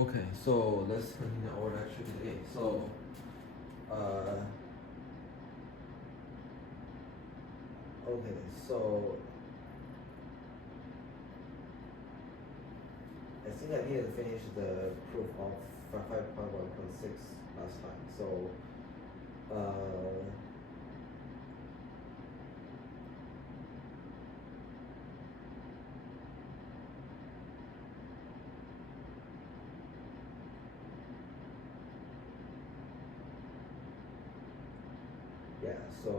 Okay, so let's continue our lecture today. So, okay, so I think I didn't finish the proof of 5.1.6 last time. So, yeah, so,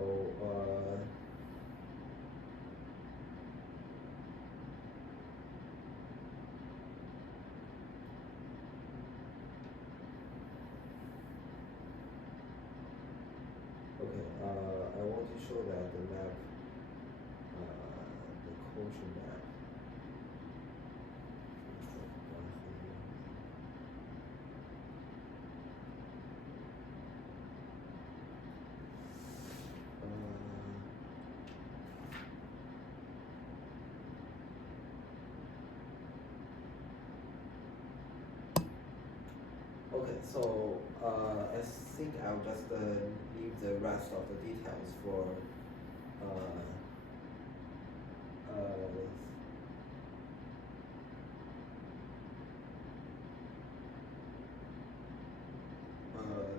okay, I want to show that the map, the quotient map. Okay, so I think I'll just leave the rest of the details for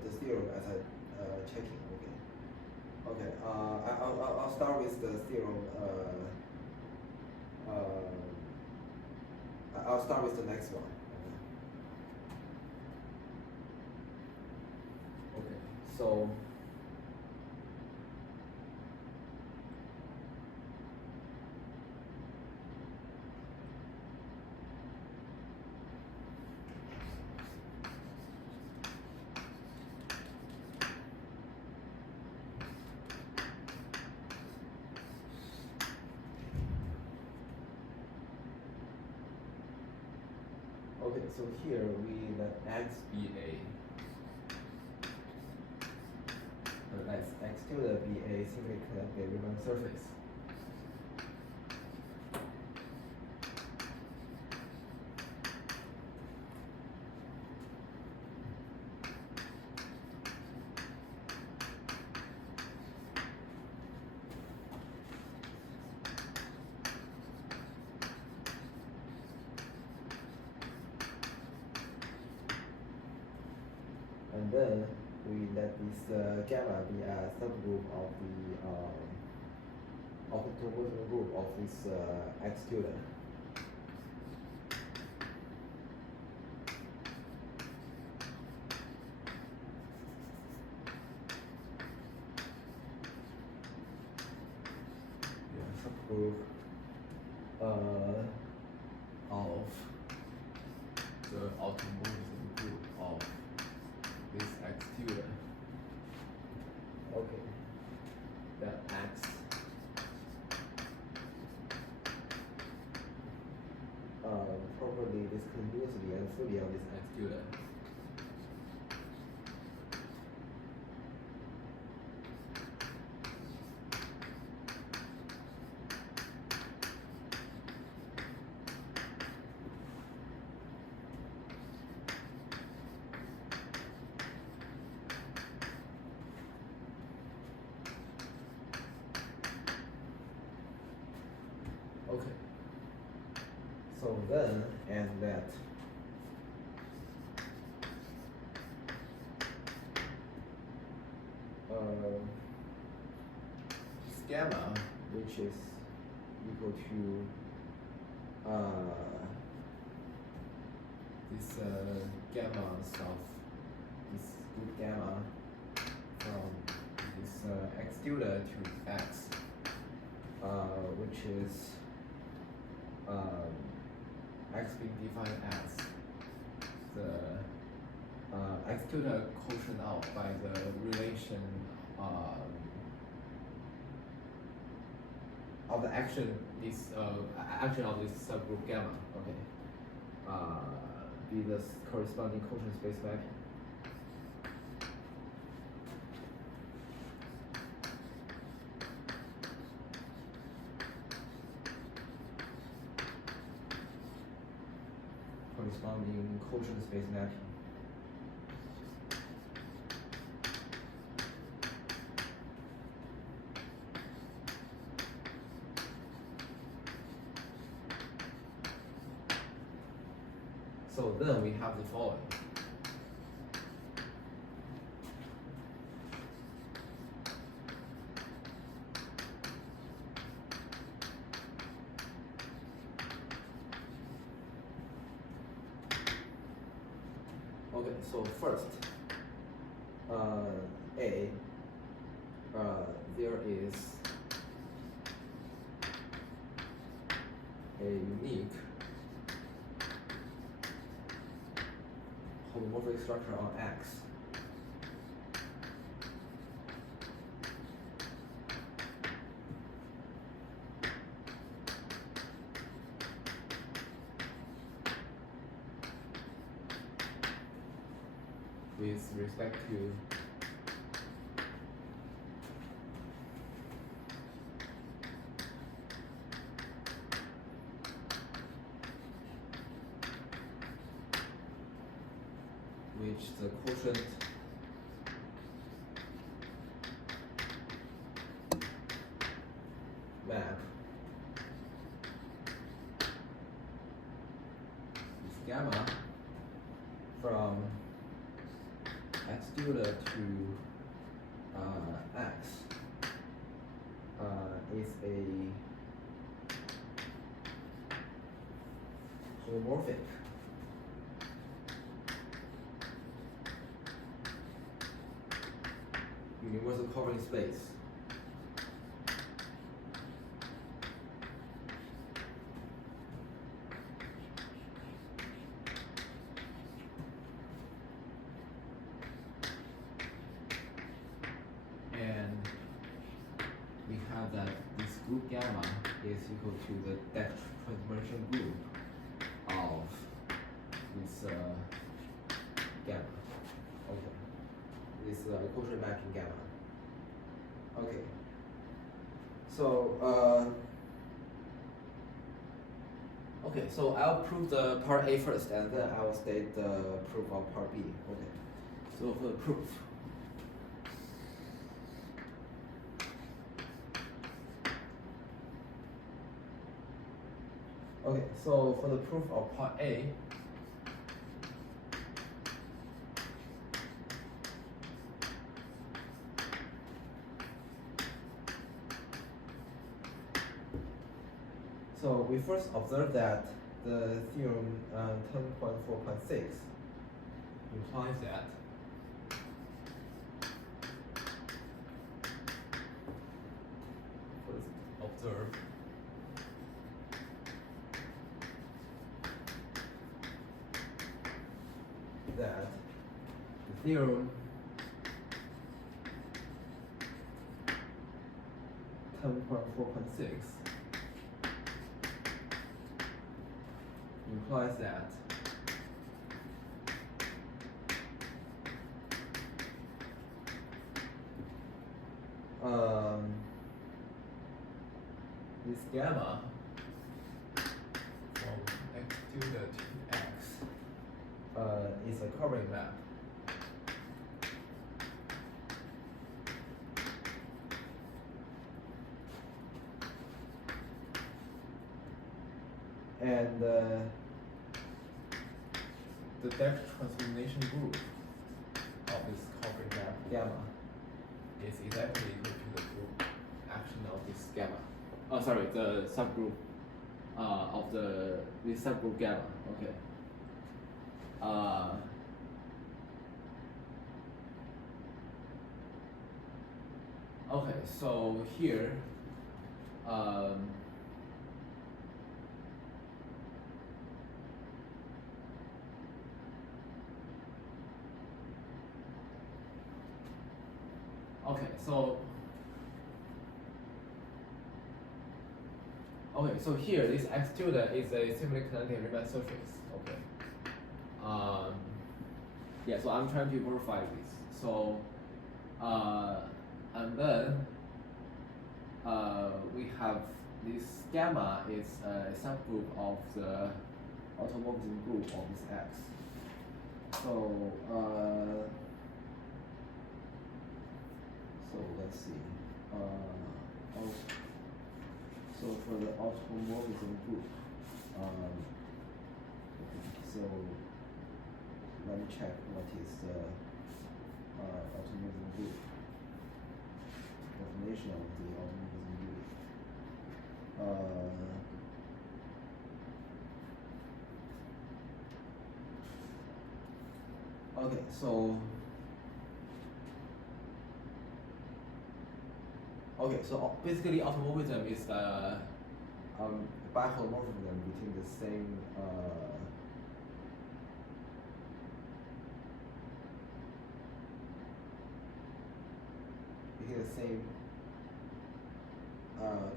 the theorem as I checking. Okay. I'll start with the theorem. I'll start with the next one. Okay. So. Okay, so here we let x be let x tilde be a simply connected Riemann surface. And then we let this gamma be a subgroup of the topological group of this x tilde. Yeah, subgroup of the automorphism group of this x tilde. Okay, that x properly discontinuously and fully on this x tilde. Okay. So then, and that gamma, which is equal to this gamma of this good gamma from this x tilde to x, which is x being defined as the x tilde quotient out by the relation of the action of this subgroup gamma. Okay, be the corresponding quotient space mapping. Corresponding quotient space mapping. So then we have the following. Okay, so first, there is a unique holomorphic structure on X with respect to which the quotient map is gamma from x tilde to x is a holomorphic universal covering space. And we have that this group gamma is equal to the depth transformation group of this gamma. Okay. This quotient mapping gamma. Okay. So okay, so I'll prove the part A first, and then I will state the proof of part B. Okay. So for the proof. Okay, so for the proof of part A, so we first observe that the theorem 10.4.6 implies that first observe that the theorem 10.4.6 implies that this gamma from x tilde to x is a covering map. And the depth transformation group of this covering map gamma is exactly equal to the group action of this gamma. Oh, sorry, the subgroup of this subgroup gamma. Okay. Okay, so here, so here this x tilde is a simply connected Riemann surface. Okay. Yeah, so I'm trying to verify this. So, and then we have this gamma is a subgroup of the automorphism group of this x. for the automorphism group. So let me check what is the automorphism group. Definition of the automorphism group. Okay, so basically automorphism is the biholomorphism between the same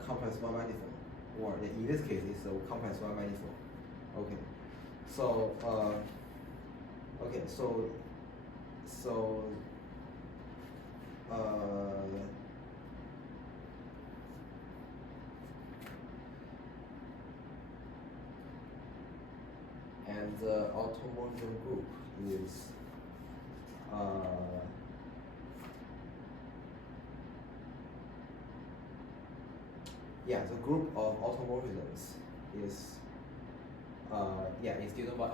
complex one manifold, or in this case it's a complex one manifold. Okay, and the automorphism group is the group of automorphisms is is given by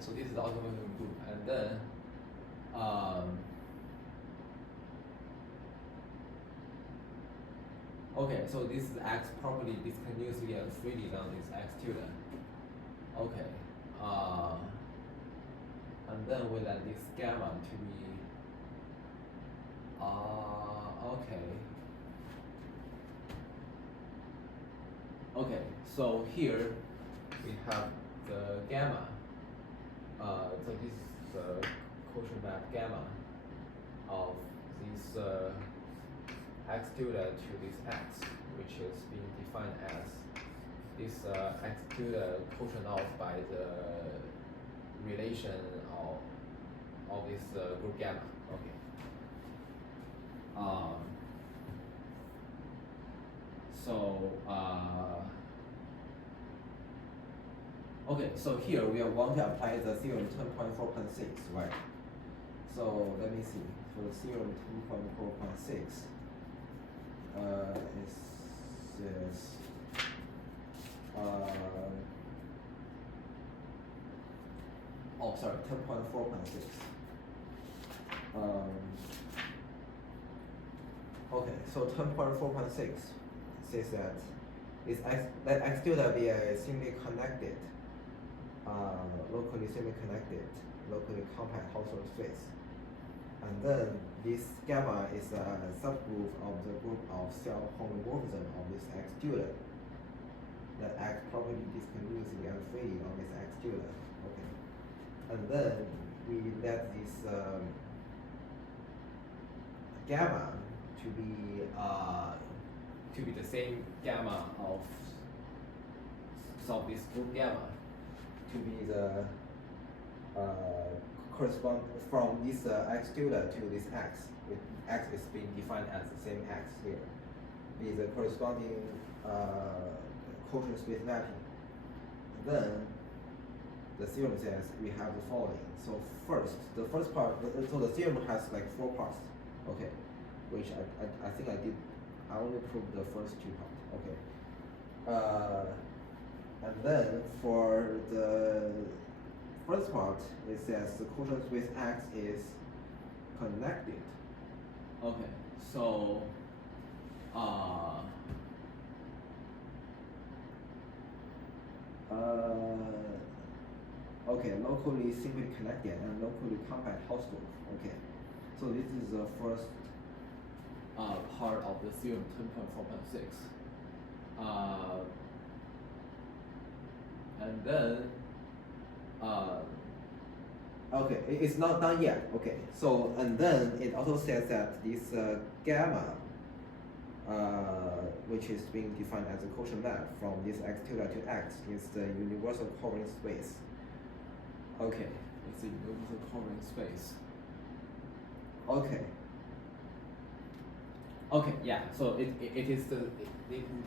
so this is the automorphism group, and then so this is X properly discontinuously and freely down this X tilde. And then we let this gamma to be so here we have the gamma. So this is the quotient map gamma of this X tilde to this X, which is being defined as this X tilde quotient off by the relation of this group gamma. So here we are want to apply the theorem 10.4.6, right? So let me see. For the theorem 10.4.6, it says 10.4.6. So 10.4.6 says that let X tilde be a simply connected, locally compact Hausdorff space, and then this gamma is a subgroup of the group of self-homomorphism of this X tilde that act properly discontinuously and freely on this X tilde. And then we let this gamma to be the same gamma of this group gamma to be the correspond from this X tilde to this X. X is being defined as the same X here. Be the corresponding quotient space mapping. Then the theorem says we have the following. So the first part, so the theorem has like 4 parts, which I think I only proved the first 2 parts, and then for the first part, it says the quotient space X is connected. Locally simply connected and locally compact Hausdorff. So this is the first part of the theorem 10.4.6. And then it's not done yet. So and then it also says that this gamma, which is being defined as a quotient map from this X tilde to X, is the universal covering space. It's a universal covering space. So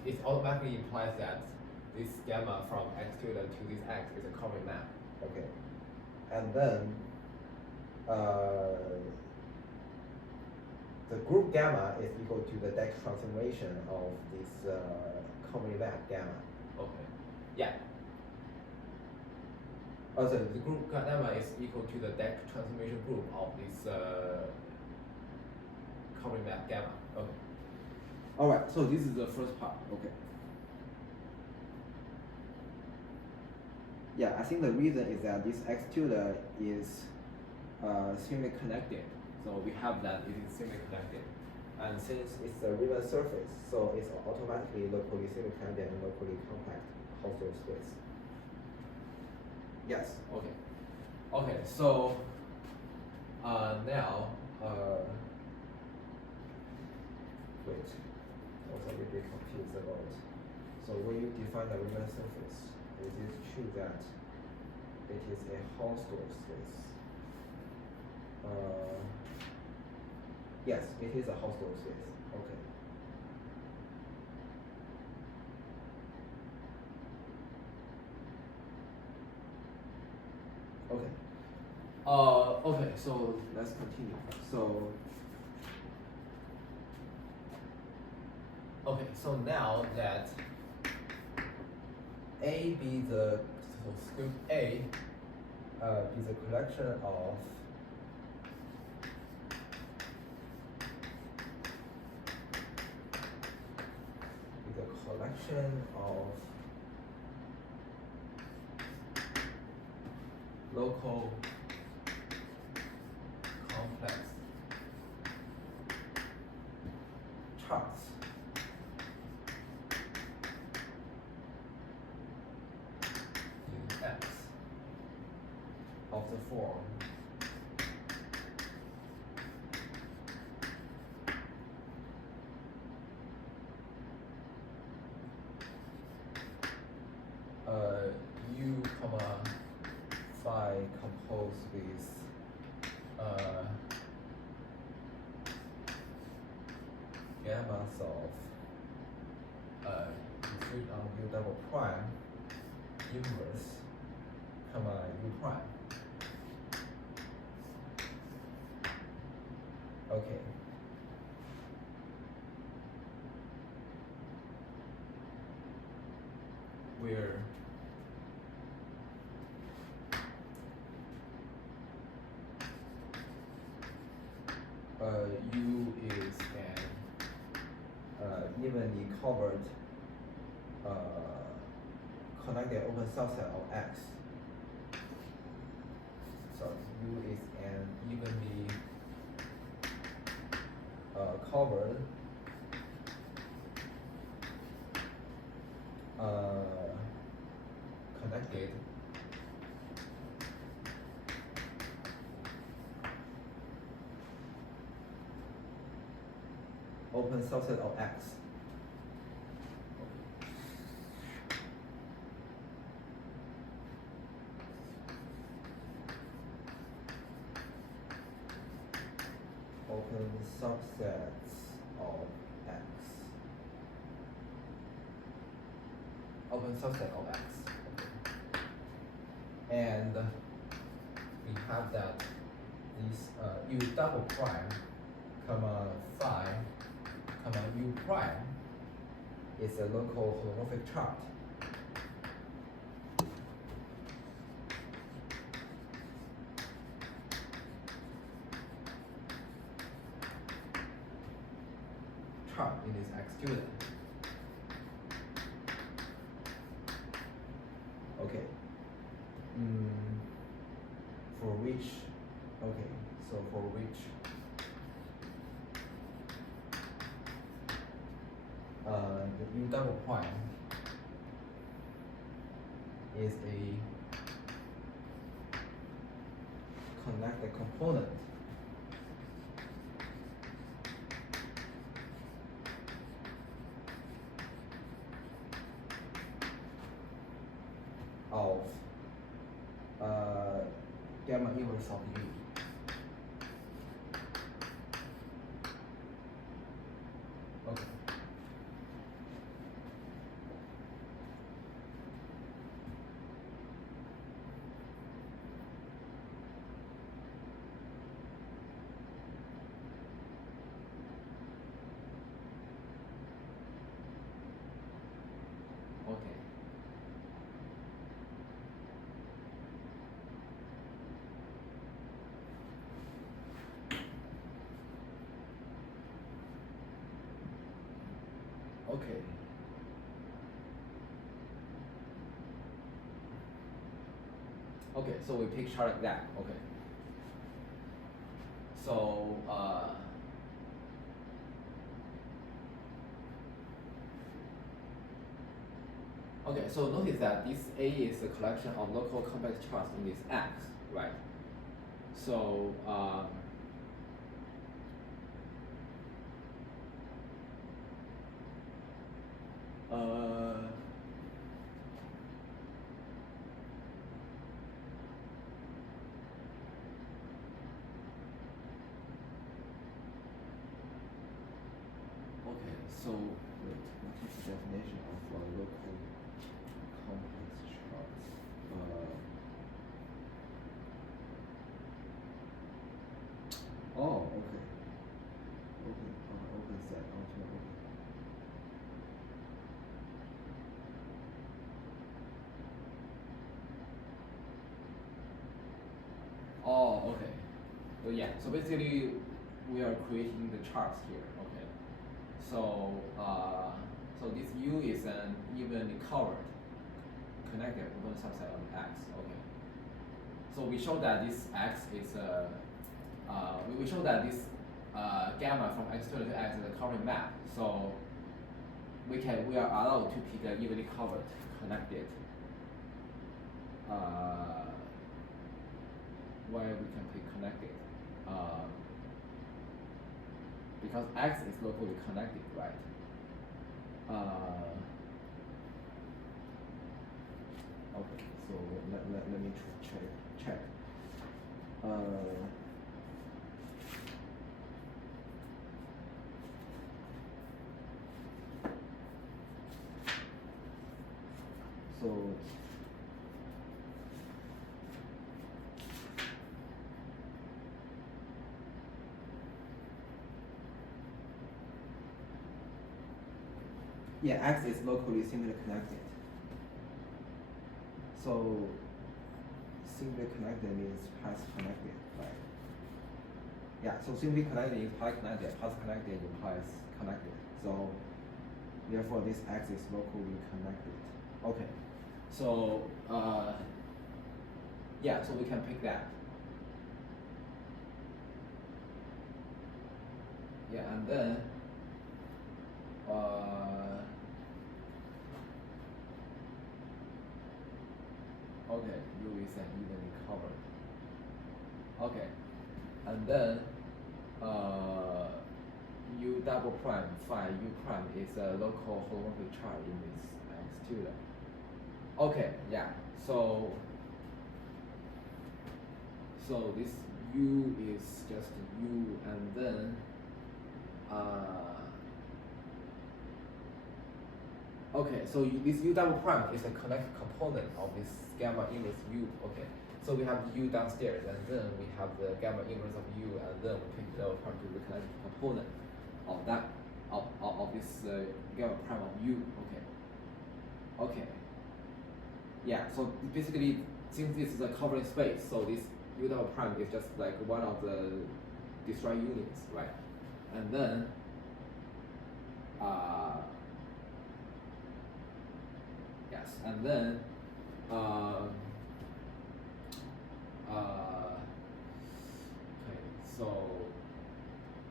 it automatically implies that this gamma from X tilde to this X is a covering map. And then the group gamma is equal to the Dex transformation of this covering map gamma. Okay. Yeah. Also, The group gamma is equal to the deck transformation group of this covering map gamma. Okay. All right. So this is the first part. Okay. yeah, I think the reason is that this X tilde is Extremely connected. So we have that it is extremely connected. and since it's a Riemann surface, so it's automatically locally semi-connected and locally compact Hausdorff space. Yes. Okay. Okay. So now wait, I was a little bit confused about it. So when you define the Riemann surface, it is true that it is a Hausdorff space. Yes, it is a Hausdorff space. Okay. Okay. Okay. So let's continue. So. Okay. So now that A be the script A is a collection of local complex charts in X of the form U, phi composed with gammas of U double prime inverse, U prime. Okay. where U is an evenly covered connected open subset of X. So U is an evenly covered connected open subset of X. Open subsets of X. open subset of X. And We have that this U double prime, phi, U prime is a local holomorphic chart. chart in this X tilde. Okay. For which, okay, so for which The U double prime is a connected component of gamma inverse of U. Okay. Okay. Okay, so we pick chart like that. Okay. So okay, so notice that this A is a collection of local complex charts in this X, right? So okay, so wait, what is the definition of local complex charts? Oh, okay. Open set, ultimate open. Oh, okay. So yeah, so basically we are creating the charts here. Okay. So so this U is an evenly covered connected open subset of X. Okay. So we show that this X is a we show that this gamma from X2 to X is a covering map. So we are allowed to pick an evenly covered connected where we can pick connected because X is locally connected, right? Okay, so let me check. So yeah, X is locally simply connected. So simply connected means path connected, right? Yeah, so simply connected is path connected, path connected implies connected. So therefore this X is locally connected. Okay. So yeah, so we can pick that. Yeah, and then okay, U is an evenly covered. Okay, and then U double prime phi U prime is a local holomorphic chart in this X tutor. Okay, yeah. So this U is just U, and then okay, so this U double prime is a connected component of this gamma inverse U. Okay, so we have U downstairs, and then we have the gamma inverse of U, and then we pick the double prime to the connected component of that of this gamma prime of U. Okay. Okay. Yeah. So basically, since this is a covering space, so this U double prime is just like one of the destroy units, right? And then yes, and then okay, so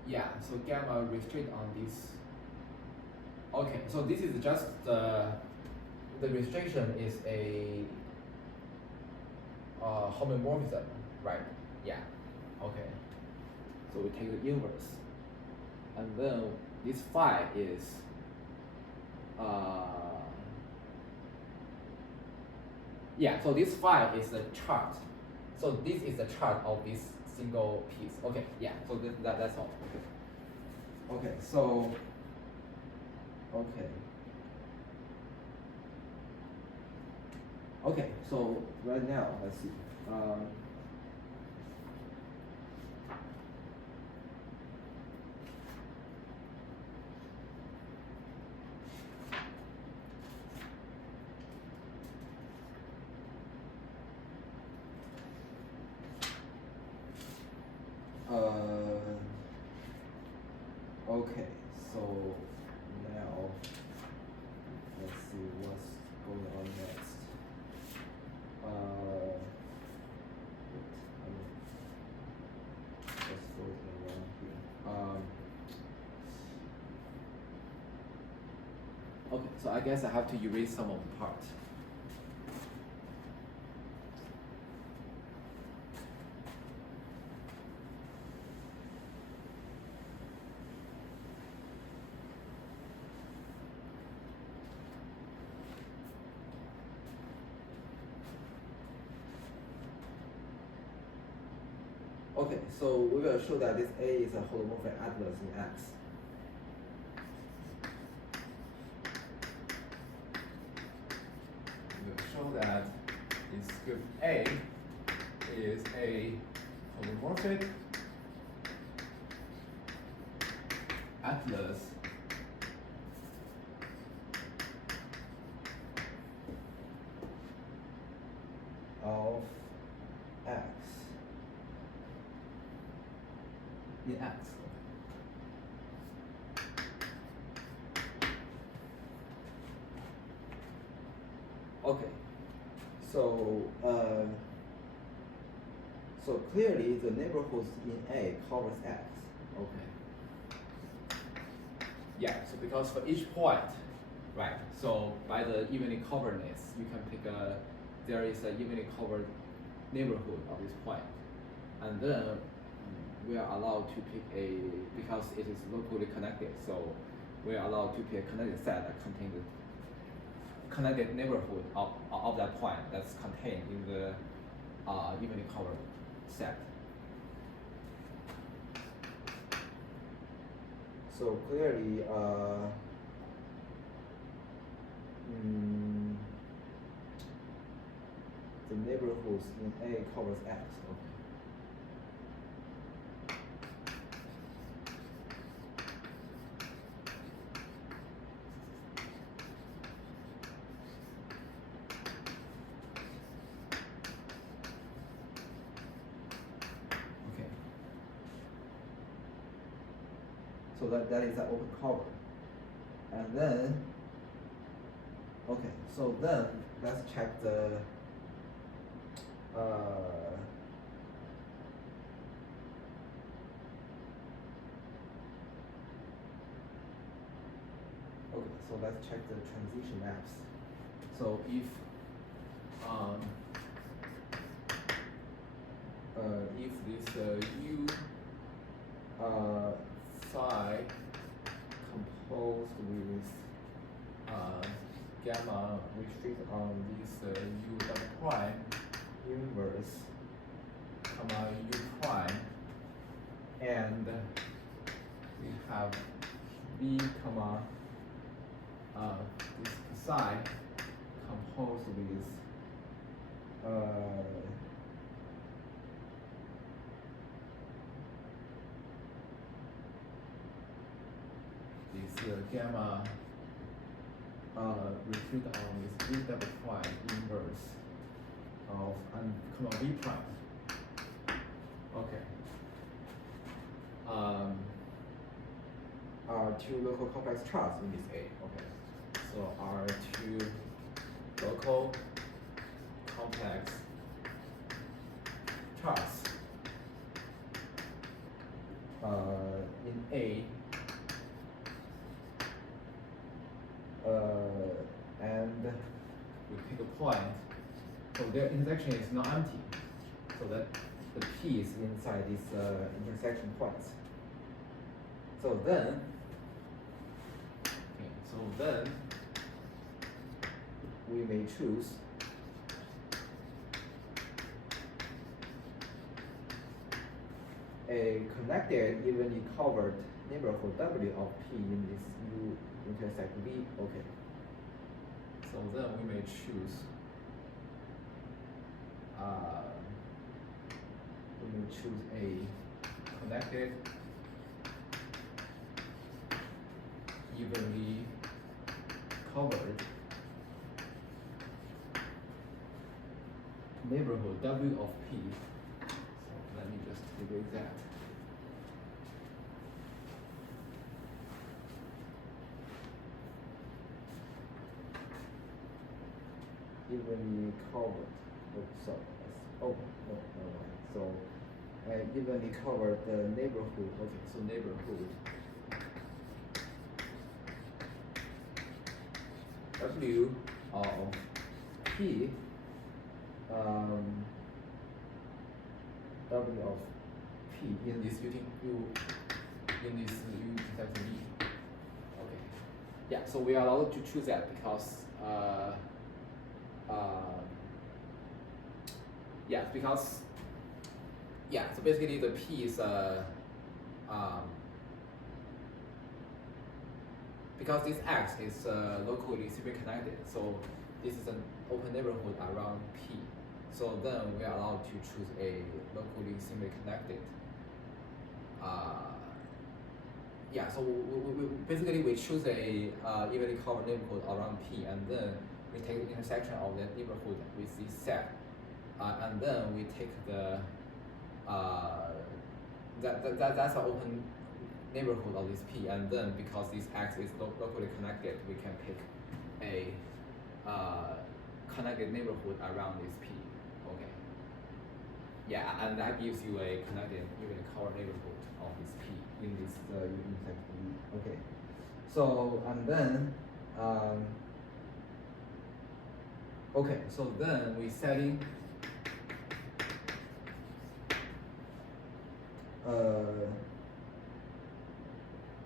yeah, so gamma restrict on this. Okay, so this is just the restriction is a homomorphism, right? Yeah. Okay. So we take the inverse, and then this phi is yeah. So this phi is the chart. So this is the chart of this single piece. Okay. Yeah. So that's all. Okay. Okay. So okay. Okay. So right now, let's see. Okay, so now So I guess I have to erase some of the parts. Okay, so we will show that this A is a holomorphic atlas in X. We will show that this group A is a holomorphic atlas Of X. in X. Okay, so so clearly the neighborhoods in A covers X. Okay. Yeah, so because for each point, right, so by the evenly coveredness, you can pick there is an evenly covered neighborhood of this point. And then we are allowed to pick because it is locally connected, so we are allowed to pick a connected set that contains the connected neighborhood of that point that's contained in the evenly covered set. So clearly, the neighborhoods in A covers X. Okay. So that is an open cover. And then, okay, so then let's check the okay, so let's check the transition maps. So if this U psi composed with gamma restrict on this U double prime Inverse comma U prime, and we have V comma this psi composed with this gamma restrict on this V double prime inverse of comma V prime. Okay. are two local complex charts in this A. Okay. So are two local complex charts in A and we pick a point, so their intersection is not empty, so that the P is inside these intersection points. So then, we may choose a connected evenly covered neighborhood W of P in this U intersect V. Okay. So then we may choose a connected evenly covered neighborhood W of P. So let me just erase that. Evenly covered. Oh, sorry. Oh, no, never mind. So, evenly covered the neighborhood. Okay, so neighborhood W of P W of P in this U intersection V. Okay. Yeah, so we are allowed to choose that because so basically the P is because this X is locally simply connected, so this is an open neighborhood around P. So then we are allowed to choose a locally simply connected. So we basically we choose a evenly covered neighborhood around P, and then we take the intersection of that neighborhood with this set, and then we take the that's an open neighborhood of this P, and then because this X is locally connected, we can pick a connected neighborhood around this P. Okay. Yeah, and that gives you a connected even covered neighborhood of this P in this intersection V. Okay. So and then okay, so then we setting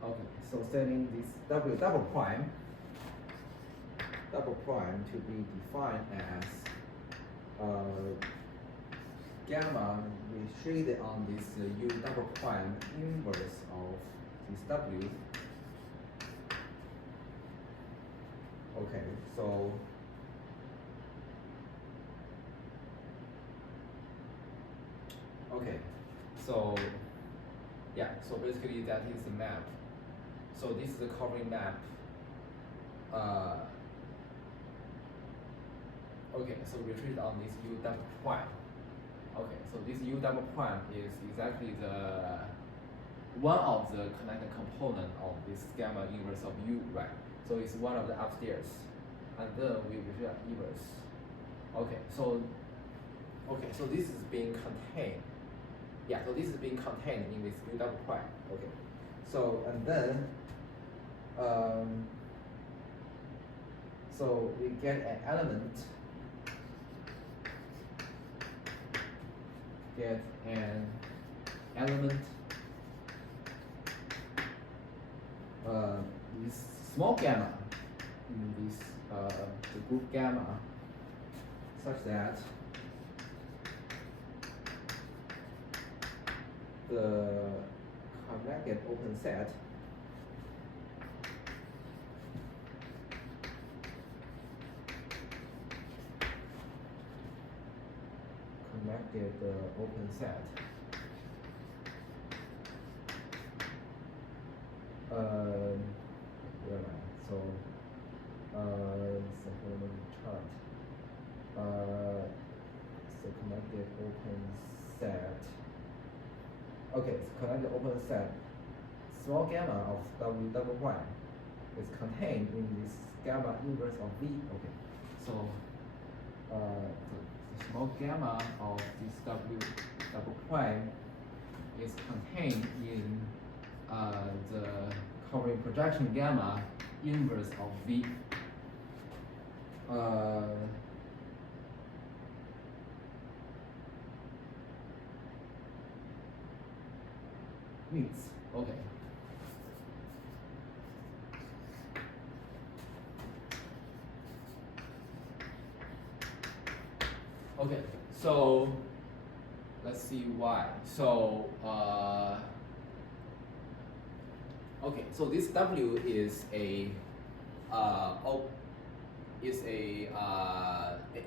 okay, so setting this W double prime to be defined as gamma restricted on this U double prime inverse of this W. Okay, so so basically that is the map. So this is the covering map. Okay, so retrieved on this U double prime. Okay, so this U double prime is exactly the one of the connected component of this gamma inverse of U, right? So it's one of the upstairs, and then we retrieve inverse. Okay, so this is being contained. Yeah, so this is being contained in this U double prime. Okay, so and then so we get an element. This small gamma in this the group gamma, such that the connected open set where am I? So it's a whole chart. So connected open set. Okay, so connected open set. Small gamma of W double prime is contained in this gamma inverse of V. Okay, so the small gamma of this W double prime is contained in the covering projection gamma inverse of V. Means okay. Okay, so let's see why. So okay, so this W is a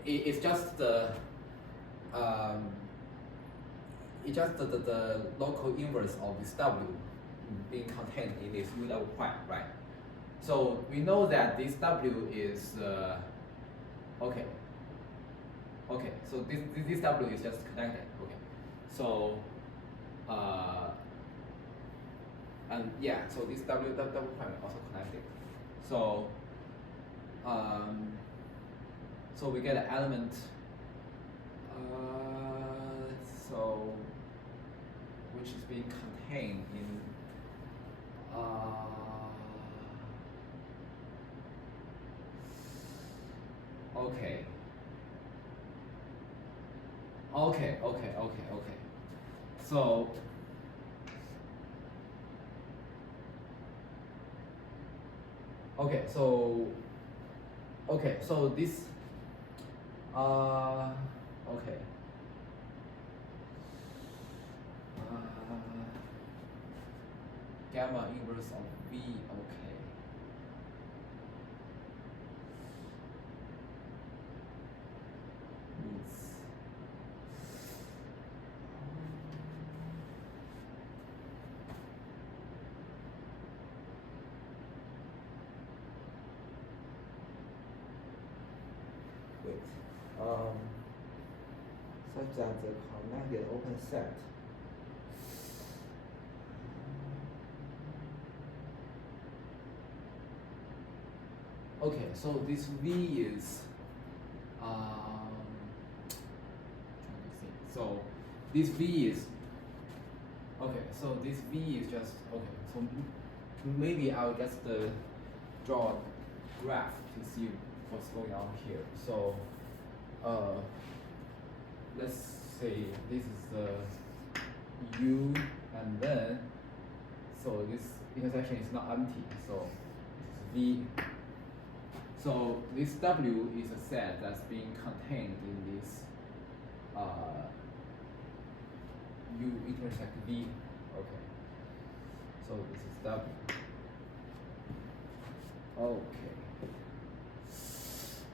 it's just the the local inverse of this W being contained in this U double prime, right? So we know that this W is okay. Okay, so this W is just connected. Okay, so and yeah, so this W double prime is also connected. So so we get an element. So which is being contained in Okay. So so this okay. Gamma inverse of V, okay. Means wait, such that the connected open set okay, so this V is trying to think. So this V is okay. So this V is just okay. So maybe I'll just draw a graph to see what's going on here. So let's say this is the U, and then so this intersection is not empty. So this is V. So this W is a set that's being contained in this U intersect V. Okay. So this is W.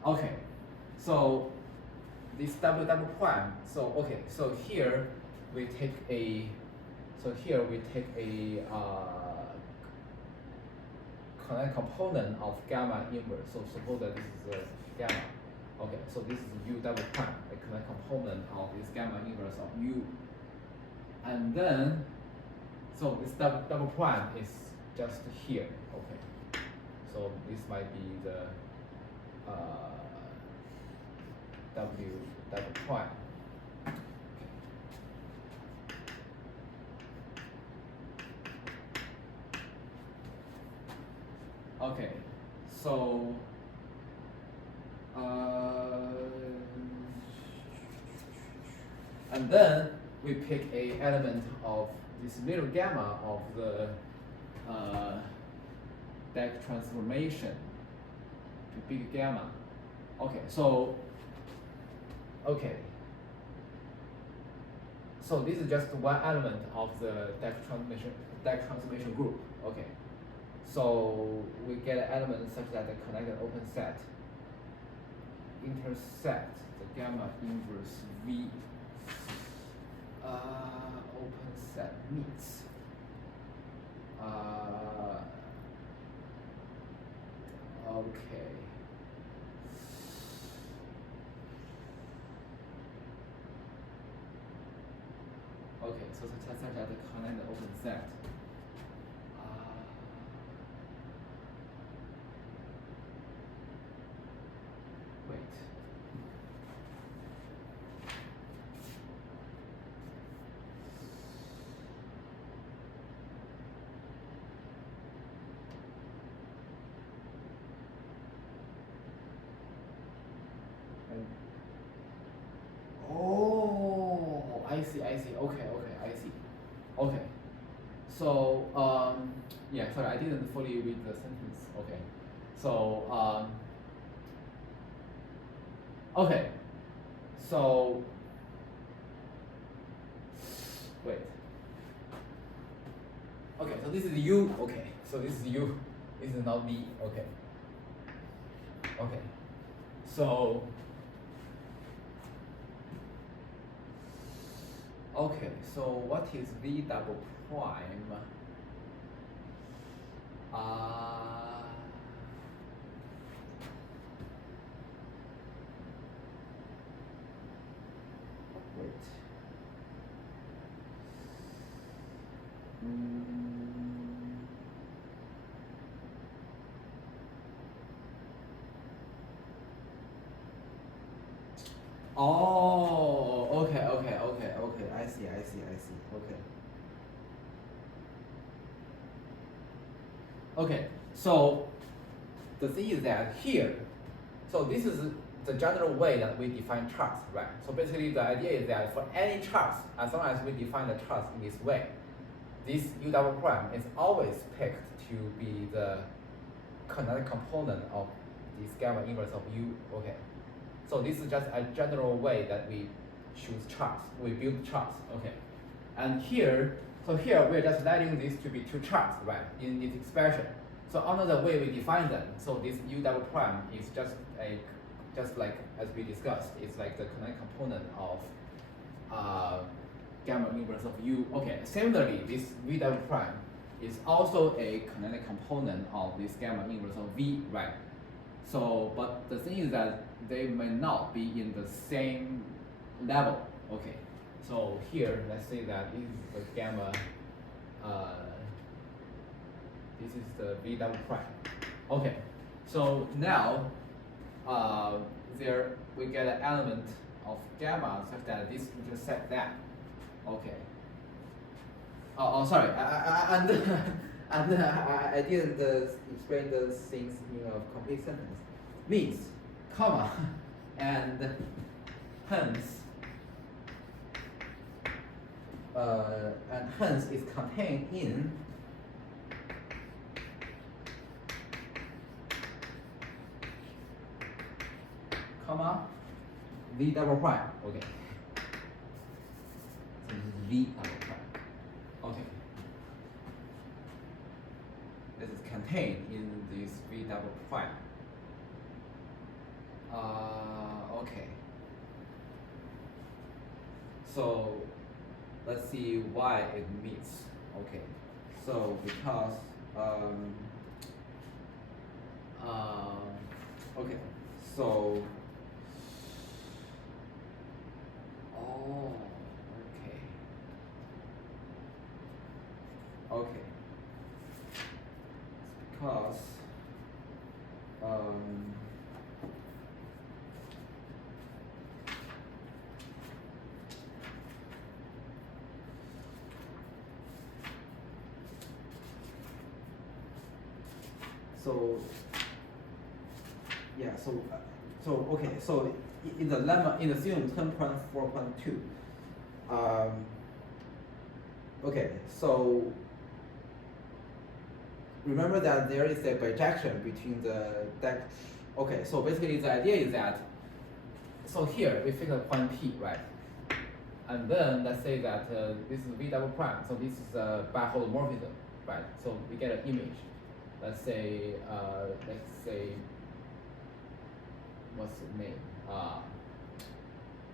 Okay. So this W double prime. So okay. So here we take a connect component of gamma inverse. So suppose that this is a gamma. Okay, so this is U double prime, a connect component of this gamma inverse of U. And then, so this double prime is just here. Okay, so this might be the W double prime. Okay, so and then we pick a element of this little gamma of the deck transformation to big gamma. Okay, so so this is just one element of the deck transformation group. Okay. So we get an element such that the connected open set intersect the gamma inverse V. Open set meets. Okay. Okay, so such that the connected open set. Wait. Oh, I see. Okay, I see. Okay. So, yeah, sorry, I didn't fully read the sentence. Okay. So, okay. So, wait. Okay, so this is U. Okay, so this is U. This is not V. Okay. Okay. So, okay, so what is V double prime? Wait. Oh, okay. I see. Okay. Okay, so the thing is that here, so this is the general way that we define charts, right? So basically the idea is that for any charts, as long as we define the charts in this way, this U double prime is always picked to be the kinetic component of this gamma inverse of U, okay? So this is just a general way that we choose charts, we build charts, okay? And here, so here we're just letting this to be two charts, right, in this expression. So another way we define them, so this U double prime is just like as we discussed, it's like the kinetic component of gamma inverse of U. Okay, similarly, this V double prime is also a kinetic component of this gamma inverse of V, right? So, but the thing is that they may not be in the same level. Okay, so here, let's say that this is the gamma, this is the V double prime. Okay, so now, there we get an element of gamma such that this intersect that. Okay. Sorry, I didn't explain those things in a complete sentence. Means, comma, and hence is contained in comma V double prime. Okay. So this is V double prime. Okay. This is contained in this V double prime. Okay. So let's see why it meets. Okay. So because okay. So okay. Okay. It's because so yeah, so okay, so in the lemma, in the theorem 10.4.2, okay, so remember that there is a bijection between the okay, so basically the idea is that, so here we fix a point P, right? And then let's say that this is V double prime, so this is by holomorphism, right? So we get an image. Let's say, what's the name?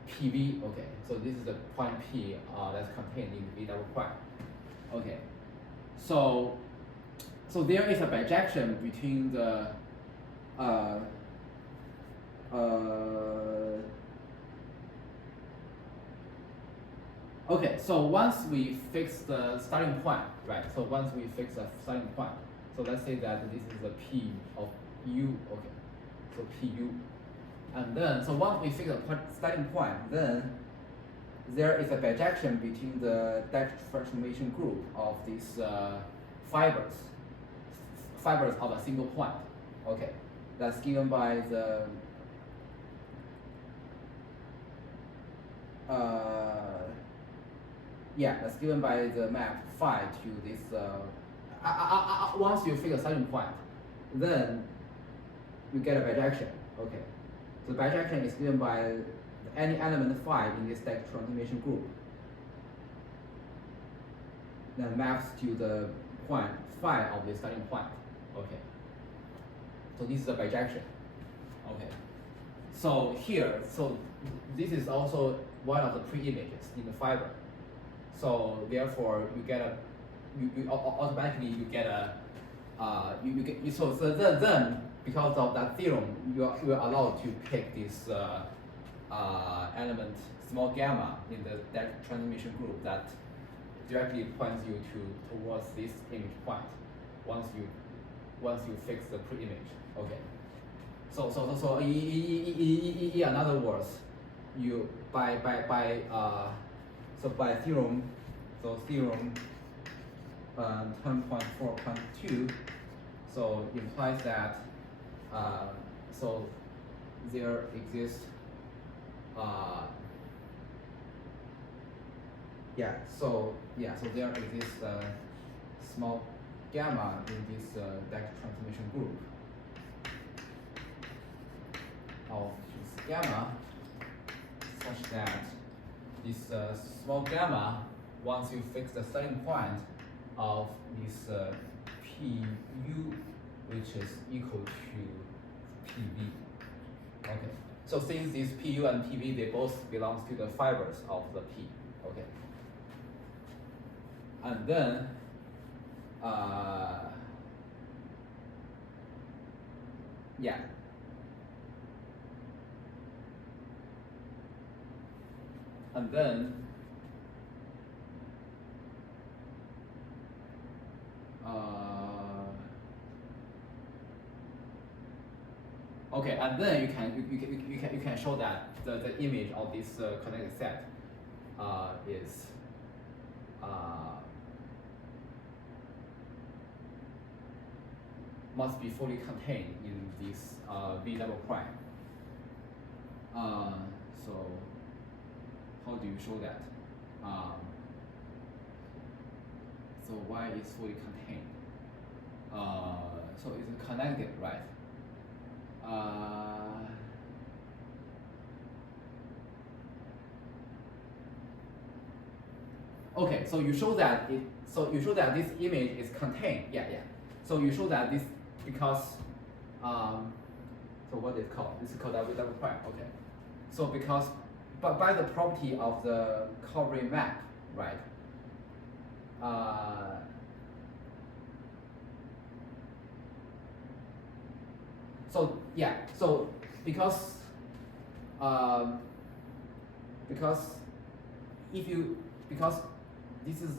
PV, okay. So this is the point P that's contained in V double prime. Okay. So there is a bijection between the okay, so once we fix the starting point, right? So once we fix the starting point, so let's say that this is the P of U, okay. So PU. And then, so once we fix the starting point, then there is a bijection between the Dirac transformation group of these fibers of a single point. Okay, that's given by the yeah, that's given by the map phi to this. Once you figure starting point, then you get a bijection. Okay, so bijection is given by any element phi in this Dirac transformation group. Then maps to the point phi of the starting point. Okay. So this is a bijection. Okay. So here, so this is also one of the pre-images in the fiber. So therefore, you get a, you automatically you get a, so then because of that theorem, you are allowed to pick this element small gamma in the Dirac transformation group that directly points you towards this image point once you fix the pre-image. Okay. So in other words, you by theorem, so theorem 10.4.2, so implies that there exists so there exists a small gamma in this Dirac transformation group of this gamma, such that this small gamma, once you fix the starting point of this PU, which is equal to PV. Okay, so since this PU and PV, they both belong to the fibers of the P. Okay, and then and then okay, and then you can show that the image of this connected set is must be fully contained in this V double prime. So how do you show that? So Y is fully contained. So it's connected, right? Okay, so you show that this image is contained. So you show that this because so what is it called? This is called W double prime. Okay. So because but by the property of the covariant map, right? So because if you this is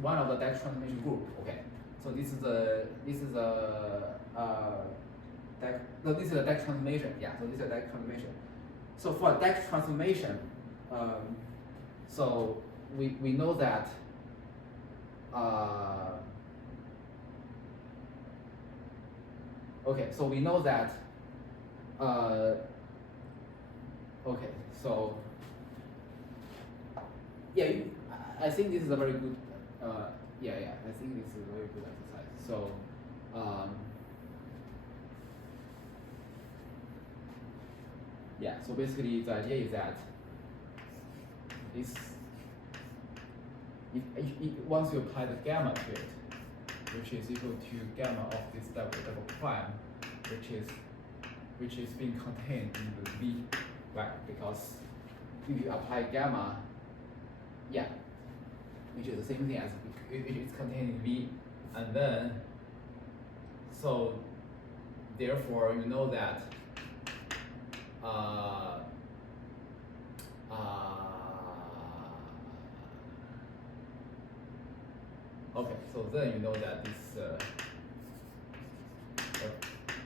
one of the Dirac transformation group. Okay, so this is a Dirac transformation. So this is a Dirac transformation. So for Dirac transformation, so we know that okay, so we know that okay, so I think this is a very good I think this is a very good exercise. So so basically the idea is that this once you apply the gamma to it, which is equal to gamma of this double prime, which is being contained in the V, right? Because if you apply gamma, which is the same thing as it is contained in V, and then so therefore you know that okay, so then you know that this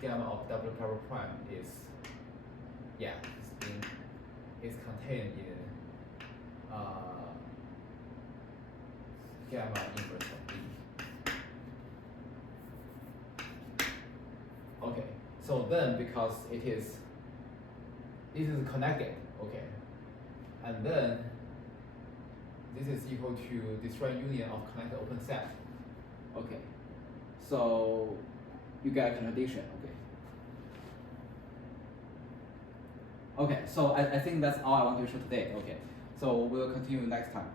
gamma of double prime is is contained in gamma inverse of B. Okay, so then because this is connected, okay, and then this is equal to disjoint union of connected open set. Okay, so you get a contradiction. Okay, so I think that's all I want to show today. Okay, so we'll continue next time.